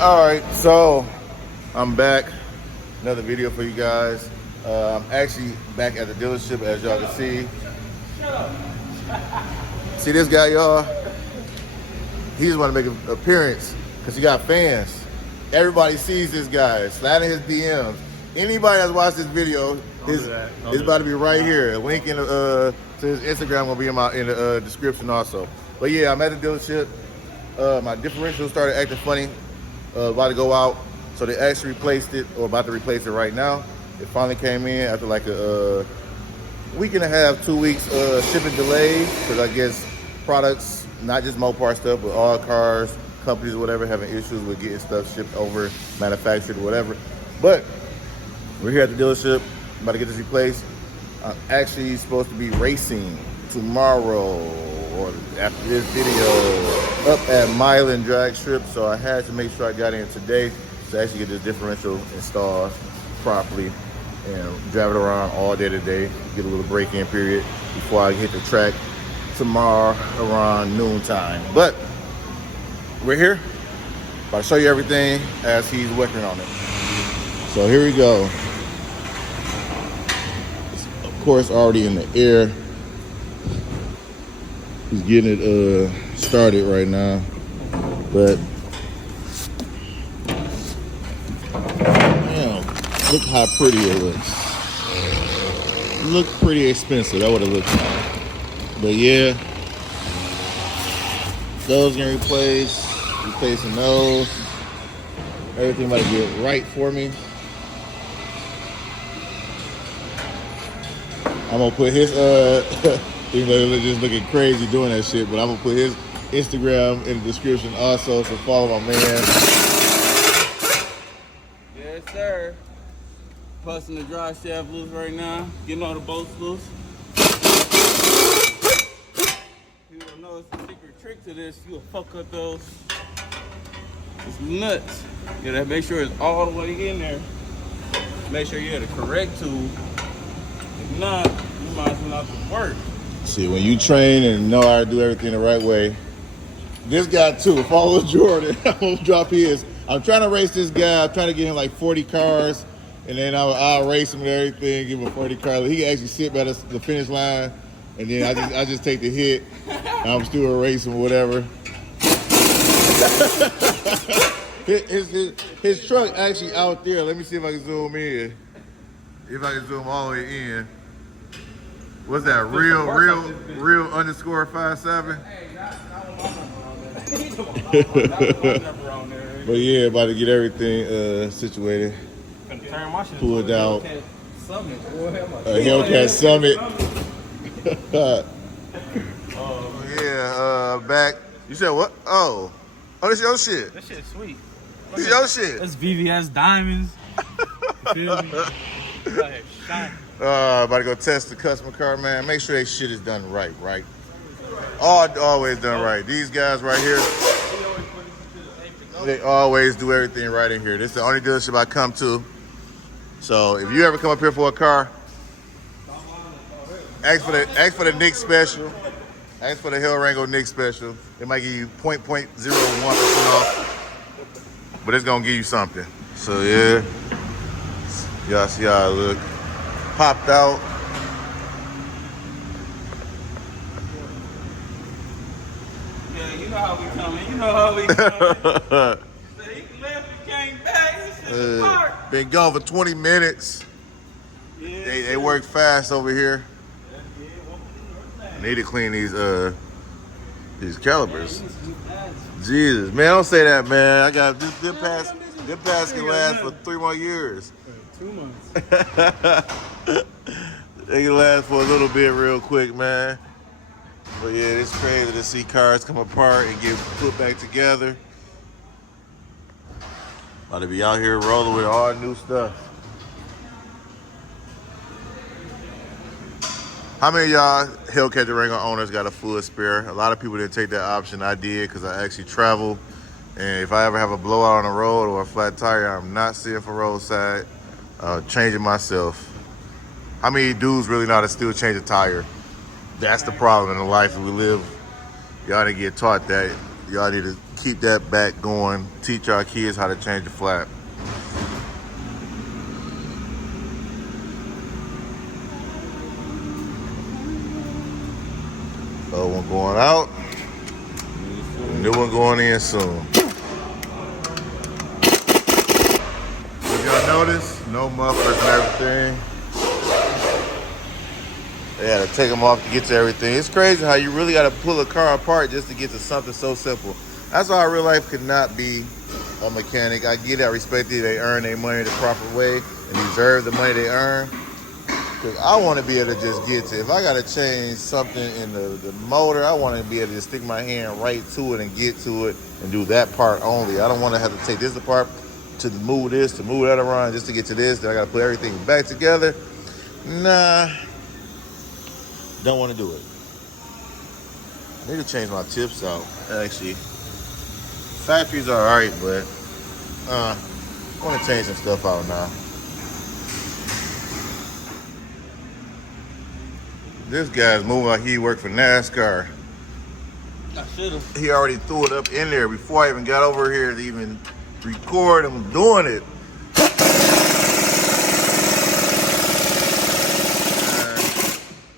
All right, so I'm back. Another video for you guys. I'm actually back at the dealership, as y'all can see. See this guy, y'all? He just want to make an appearance because he got fans. Everybody sees this guy sliding his DMs. Anybody that's watched this video, it's about to be right here. A link in to his Instagram will be in the description also. But yeah, I'm at the dealership. My differential started acting funny. About to go out, so they actually replaced it, or about to replace it right now. It finally came in after like a week and a half, 2 weeks shipping delays, because I guess products, not just Mopar stuff, but all cars, companies or whatever, having issues with getting stuff shipped over, manufactured or whatever. But we're here at the dealership, about to get this replaced. I'm actually supposed to be racing tomorrow, or after this video, up at Mile and Drag Strip, so I had to make sure I got in today to actually get this differential installed properly and drive it around all day today, get a little break-in period before I hit the track tomorrow around noontime. But we're here, about to show you everything as he's working on it. So here we go. It's, of course, already in the air. He's getting it started right now, but damn, look how pretty it looks. Look pretty expensive, that would have looked like. But yeah, those getting replacing those. Everything about to get right for me. I'm gonna put his even though they're just looking crazy doing that shit, but I'm gonna put his Instagram in the description also, so follow my man. Yes, sir. Busting the drive shaft loose right now, getting all the bolts loose. People don't know it's a secret trick to this. You'll fuck up those. It's nuts. You gotta make sure it's all the way in there. Make sure you have the correct tool. If not, you might as well not to work. See, when you train and know how to do everything the right way, this guy too, follow Jordan. I'm gonna drop his. I'm trying to race this guy. I'm trying to get him like 40 cars, and then I'll race him and everything, give him 40 cars. He can actually sit by the finish line, and then I just take the hit. And I'm still a race him or whatever. his truck actually out there. Let me see if I can zoom in. If I can zoom all the way in. What's that? Real _57? But yeah, about to get everything situated. Pulled out a Hellcat Summit. Yeah, back. You said what? Oh, this your shit. That shit's sweet. This your shit. That's VVS diamonds. Feel me? About to go test the customer car, man. Make sure that shit is done right? Always done right. These guys right here, they always do everything right in here. This is the only dealership I come to. So if you ever come up here for a car, ask for the Nick special. Ask for the Durango Nick special. It might give you 0.01% off, but it's gonna give you something. So yeah, y'all see how it look. Popped out. Yeah, you know how we coming. You know how we coming. So he left and came back. He said, Mark. Been gone for 20 minutes. Yeah, They work fast over here. Need to clean these calipers. Jesus, man, don't say that, man. I got this pass can last for 3 more years. 2 months. They can last for a little bit real quick, man. But yeah, it's crazy to see cars come apart and get put back together. About to be out here rolling with all new stuff. How many of y'all Hellcat Durango owners got a full spare? A lot of people didn't take that option. I did because I actually travel. And if I ever have a blowout on the road or a flat tire, I'm not sitting for roadside, changing myself. How many dudes really know how to still change a tire? That's the problem in the life we live. Y'all didn't get taught that. Y'all need to keep that back going. Teach our kids how to change the flap. Old one going out. New one going in soon. If y'all notice, no mufflers and everything. They had to take them off to get to everything. It's crazy how you really got to pull a car apart just to get to something so simple. That's why real life could not be a mechanic. I get it, I respect it. They earn their money the proper way and deserve the money they earn. Because I want to be able to just get to it. If I got to change something in the motor, I want to be able to just stick my hand right to it and get to it and do that part only. I don't want to have to take this apart to move this, to move that around just to get to this. Then I got to put everything back together. Nah. Don't want to do it. I need to change my tips out, actually. Factories are alright, but I want to change some stuff out now. This guy's moving like he worked for NASCAR. I should've. He already threw it up in there before I even got over here to even record him doing it.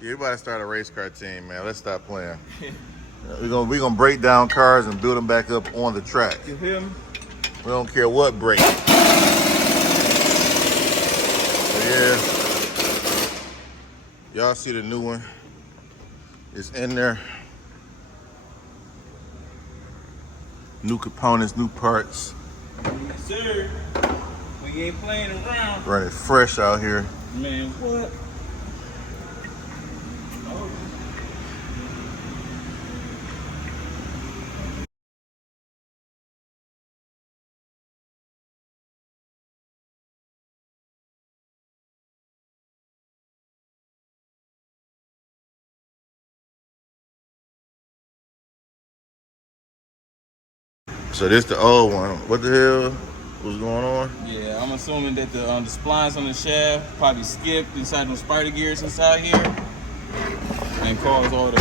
You about to start a race car team, man. Let's stop playing. We're gonna break down cars and build them back up on the track. You hear me? We don't care what break. Yeah. Y'all see the new one? It's in there. New components, new parts. Yes, sir. We ain't playing around. Running fresh out here. Man, what? So this the old one. What the hell was going on? Yeah, I'm assuming that the splines on the shaft probably skipped inside those spider gears inside here and caused all the.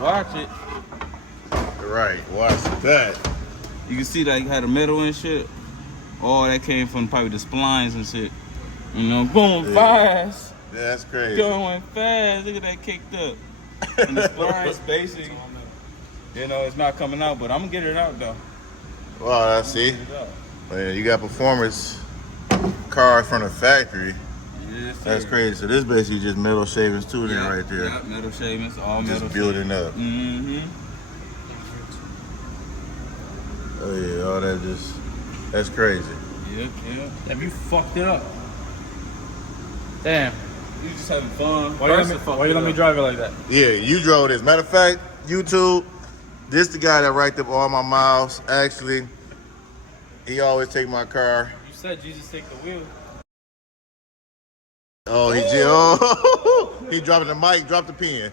Watch it. Right, watch that. You can see that it had a metal and shit. All that came from probably the splines and shit. You know, boom, fast. Yeah, that's crazy. Going fast. Look at that kicked up. And the splines basically, you know, it's not coming out, but I'm gonna get it out though. Well, I see. Man, you got performance cars from the factory. Yes, sir. That's crazy. So this basically just metal shavings too, then right there. Yeah, metal shavings, all Just metal. building up. Mm-hmm. Oh yeah, all that just, that's crazy. Yep, yep. Have you fucked it up? Damn. You just having fun. Why you let me drive it like that? Yeah, you drove this. Matter of fact, YouTube, this the guy that racked up all my miles. Actually, he always take my car. You said Jesus take the wheel. Oh, he did. Oh, he dropping the mic, dropped the pen.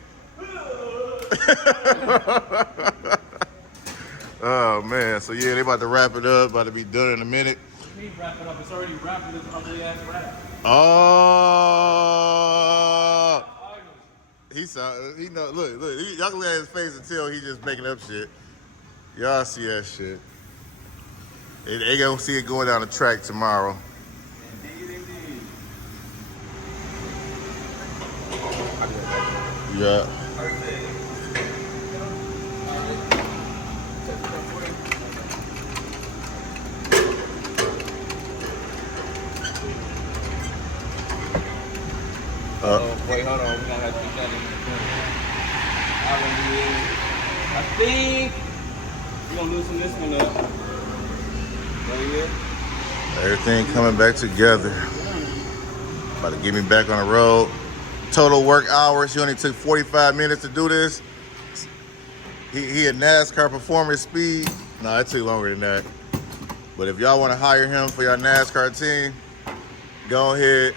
Oh man, so yeah, they about to wrap it up. About to be done in a minute. You need to wrap it up. It's already wrapped with this ugly ass wrap. Oh, he saw. He know. Look. Y'all can look at his face and tell he just making up shit. Y'all see that shit. They gonna see it going down the track tomorrow. Indeed. Yeah. Wait, hold on. We're gonna have to get that in the I think we're gonna loosen this one up. Right here. Everything coming back together. About to get me back on the road. Total work hours. He only took 45 minutes to do this. He had NASCAR performance speed. No, it took longer than that. But if y'all want to hire him for your NASCAR team, go ahead,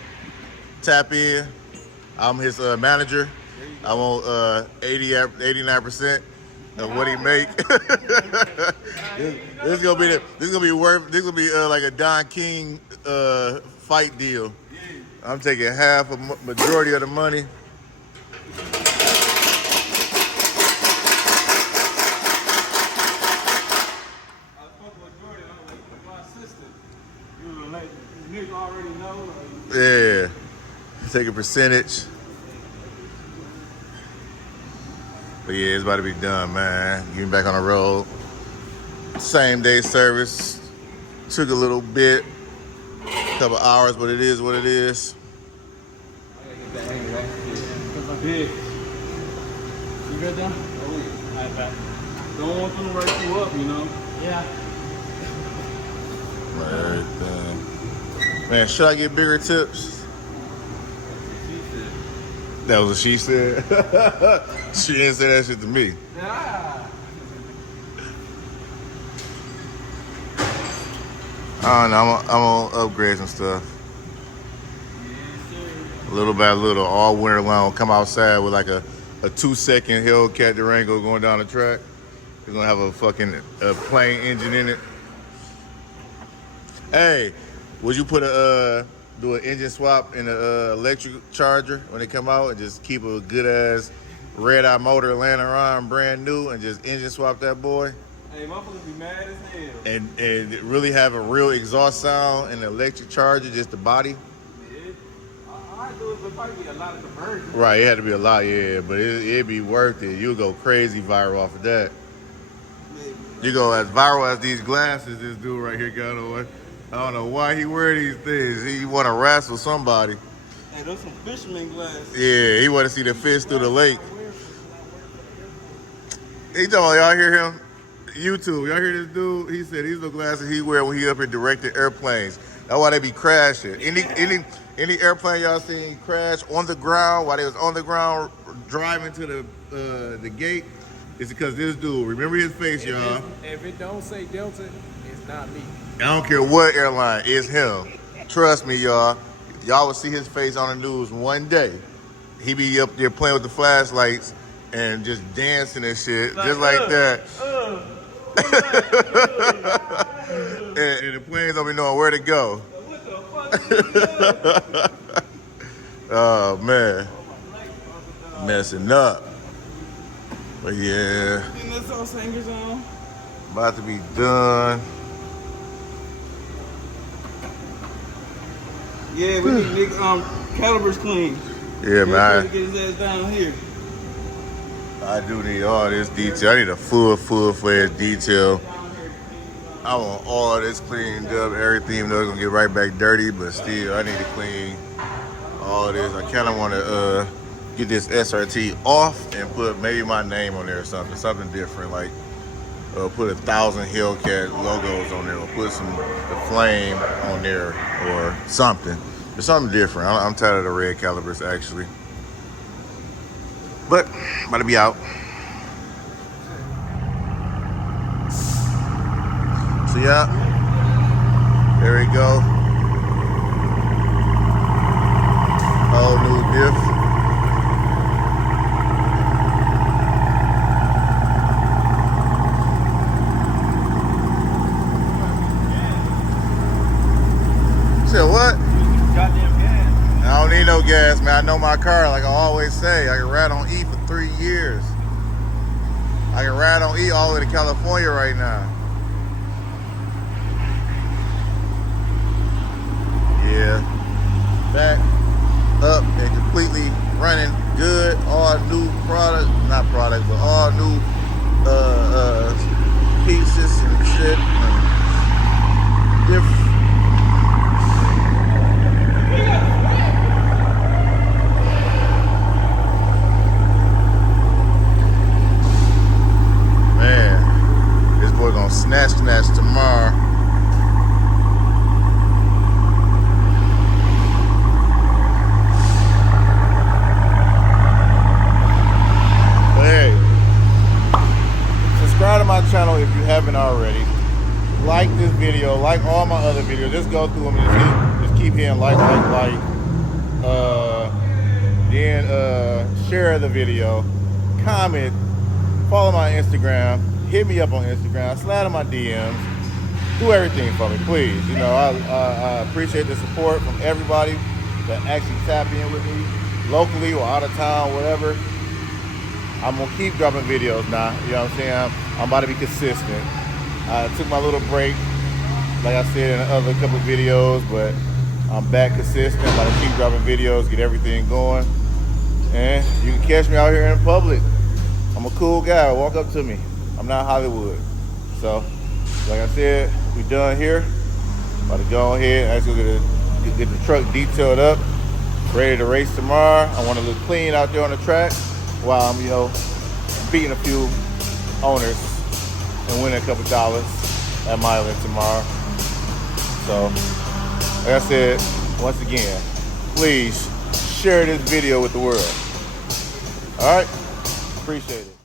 tap in. I'm his manager. I want 89% of what he make. This is gonna be like a Don King fight deal. I'm taking half a majority of the money. Yeah. Take a percentage. But yeah, it's about to be done, man. Getting back on the road. Same day service. Took a little bit. Couple hours, but it is what it is. I gotta get that anyway. Because I'm big. You good down? Oh, yeah. Alright, back. Don't want them to write you up, you know? Yeah. Man, should I get bigger tips? That was what she said. She didn't say that shit to me. Yeah. I don't know. I'm gonna upgrade some stuff. Little by little, all winter long. Come outside with like a 2-second Hellcat Durango going down the track. It's gonna have a fucking plane engine in it. Hey, would you put do an engine swap in the electric charger when they come out and just keep a good ass red eye motor laying around brand new and just engine swap that boy? Hey, motherfuckers be mad as hell. And really have a real exhaust sound in the electric charger, just the body. Yeah. All I do is there'll probably be a lot of conversion. Right, it had to be a lot, yeah, but it'd be worth it. You'll go crazy viral off of that. Maybe. You go as viral as these glasses this dude right here got on. I don't know why he wear these things. He want to wrestle somebody. Hey, those some fisherman glasses. Yeah, he want to see the fish through the lake. He talking about, y'all hear him? YouTube, y'all hear this dude? He said these are the glasses he wear when he up here directing airplanes. That's why they be crashing. Any airplane y'all seen crash on the ground while they was on the ground driving to the gate, it's because this dude, remember his face, y'all. If it don't say Delta, it's not me. I don't care what airline, it's him. Trust me, y'all. Y'all will see his face on the news one day. He be up there playing with the flashlights and just dancing and shit, just like that. And the planes don't be knowing where to go. What the fuck? Oh man, messing up. But yeah, Getting the sauce hangers on. about to be done. Yeah, we need Nick calibers clean. Yeah, man. Get his ass down here. I do need all this detail. I need a full-fledged detail. I want all this cleaned up, everything, even though it's gonna get right back dirty, but still, I need to clean all this. I kind of want to get this SRT off and put maybe my name on there or something different, like put 1,000 Hellcat logos on there, or put the flame on there, or something. There's something different. I'm tired of the red calibers, actually. But, about to be out. So yeah, there we go. Whole new diff. Said what? Goddamn gas. I don't need no gas, man. I know my car, like I always say. I can ride on E for 3 years. I can ride on E all the way to California right now. Yeah, back up and completely running good. All new product, not product, but all new pieces and shit. And different. Man, this boy gonna snatch tomorrow. Subscribe to my channel if you haven't already. Like this video, like all my other videos. Just go through them and just keep hitting like. Then share the video, comment, follow my Instagram, hit me up on Instagram, slide in my DMs, do everything for me, please. You know, I appreciate the support from everybody that actually tap in with me, locally or out of town, whatever. I'm gonna keep dropping videos now, you know what I'm saying? I'm about to be consistent. I took my little break, like I said in the other couple videos, but I'm back consistent. I'm about to keep dropping videos, get everything going. And you can catch me out here in public. I'm a cool guy. Walk up to me. I'm not Hollywood. So, like I said, we done here. About to go ahead. Let's go get the truck detailed up, ready to race tomorrow. I want to look clean out there on the track while I'm, beating a few owners and winning a couple dollars at my event tomorrow. So, like I said, once again, please share this video with the world. All right? Appreciate it.